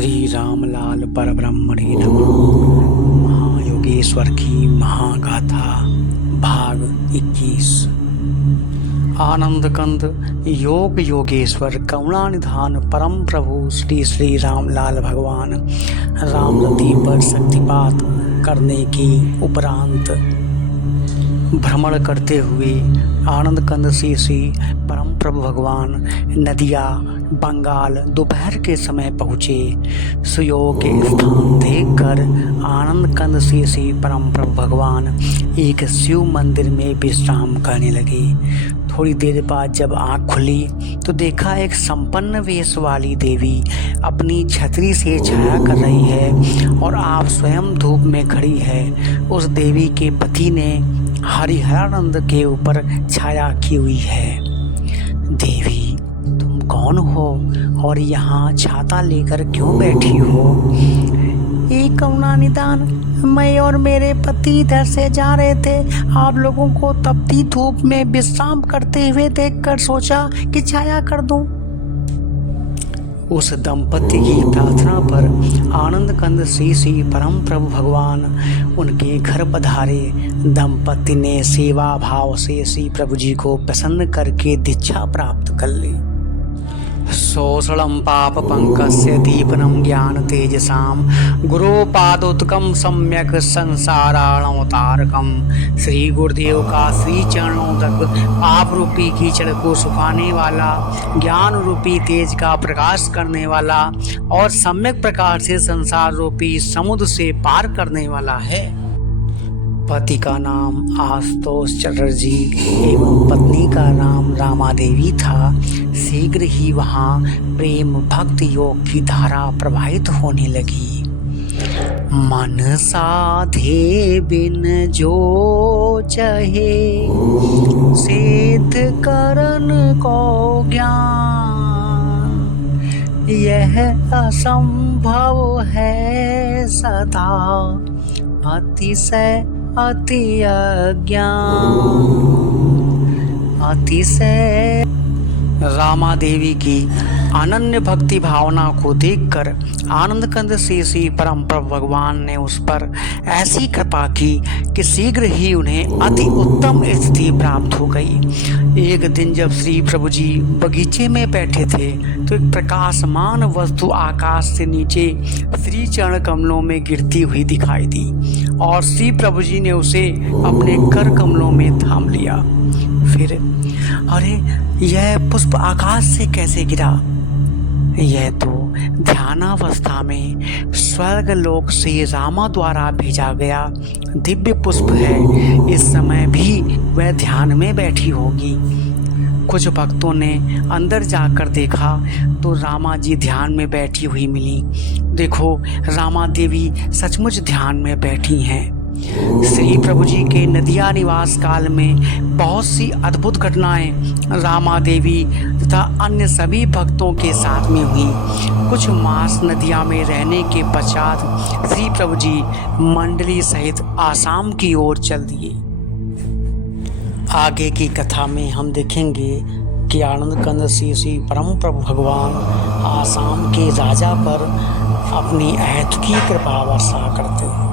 श्री रामलाल परब्रह्मणे नमः। महायोगेश्वर की महागाथा भाग 21। आनंद कंद योग योगेश्वर करुणानिधान परम प्रभु श्री श्री रामलाल भगवान रामरति पर शक्तिपात करने की उपरांत भ्रमण करते हुए आनंद कंद श्री परम प्रभु भगवान नदिया बंगाल दोपहर के समय पहुँचे। सुयोग के स्थान देखकर आनंद कंद श्री परम प्रभु भगवान एक शिव मंदिर में विश्राम करने लगे। थोड़ी देर बाद जब आँख खुली तो देखा एक संपन्न वेश वाली देवी अपनी छतरी से छाया कर रही है और आप स्वयं धूप में खड़ी है। उस देवी के पति ने हरिहरानंद के ऊपर छाया की हुई है। देवी, तुम कौन हो और यहाँ छाता लेकर क्यों बैठी हो? एक करुणानिधान, मैं और मेरे पति इधर से जा रहे थे। आप लोगों को तपती धूप में विश्राम करते हुए देखकर सोचा कि छाया कर दूं। उस दंपति की प्रार्थना पर आनंद कंद श्री परम प्रभु भगवान उनके घर पधारे। दंपति ने सेवा भाव से श्री प्रभु जी को प्रसन्न करके दीक्षा प्राप्त कर ली। सोषणं पाप पंकस्य दीपनं ज्ञान तेजसाम गुरो पादोत्कम सम्यक संसाराणवतारकम। श्री गुरुदेव का श्री चरणों तक पाप रूपी कीचड़ को सुखाने वाला, ज्ञान रूपी तेज का प्रकाश करने वाला और सम्यक प्रकार से संसार रूपी समुद्र से पार करने वाला है। पति का नाम आशुतोष चटर्जी एवं पत्नी का नाम रामा देवी था। शीघ्र ही वहाँ प्रेम भक्ति योग की धारा प्रवाहित होने लगी। मन साधे बिन जो चहे सिद्ध करन को ज्ञान, यह असंभव है सदा अतिशय अति अज्ञान। अतिशय रामा देवी की अनन्य भक्ति भावना को देखकर आनंद कंद श्री परम प्रभु भगवान ने उस पर ऐसी कृपा की कि शीघ्र ही उन्हें अति उत्तम स्थिति प्राप्त हो गई। एक दिन जब श्री प्रभु जी बगीचे में बैठे थे तो एक प्रकाशमान वस्तु आकाश से नीचे श्री चरण कमलों में गिरती हुई दिखाई दी और श्री प्रभु जी ने उसे अपने कर कमलों में थाम लिया। फिर अरे, यह पुष्प आकाश से कैसे गिरा? यह तो ध्यानावस्था में स्वर्ग लोक से रामा द्वारा भेजा गया दिव्य पुष्प है। इस समय भी वह ध्यान में बैठी होगी। कुछ भक्तों ने अंदर जाकर देखा तो रामा जी ध्यान में बैठी हुई मिली। देखो, रामा देवी सचमुच ध्यान में बैठी हैं। श्री प्रभु जी के नदिया निवास काल में बहुत सी अद्भुत घटनाएं रामा देवी तथा अन्य सभी भक्तों के साथ में हुई। कुछ मास नदिया में रहने के पश्चात श्री प्रभु जी मंडली सहित आसाम की ओर चल दिए। आगे की कथा में हम देखेंगे कि आनंद कंद श्री परम प्रभु भगवान आसाम के राजा पर अपनी अहेतुकी कृपा वर्षा करते हैं।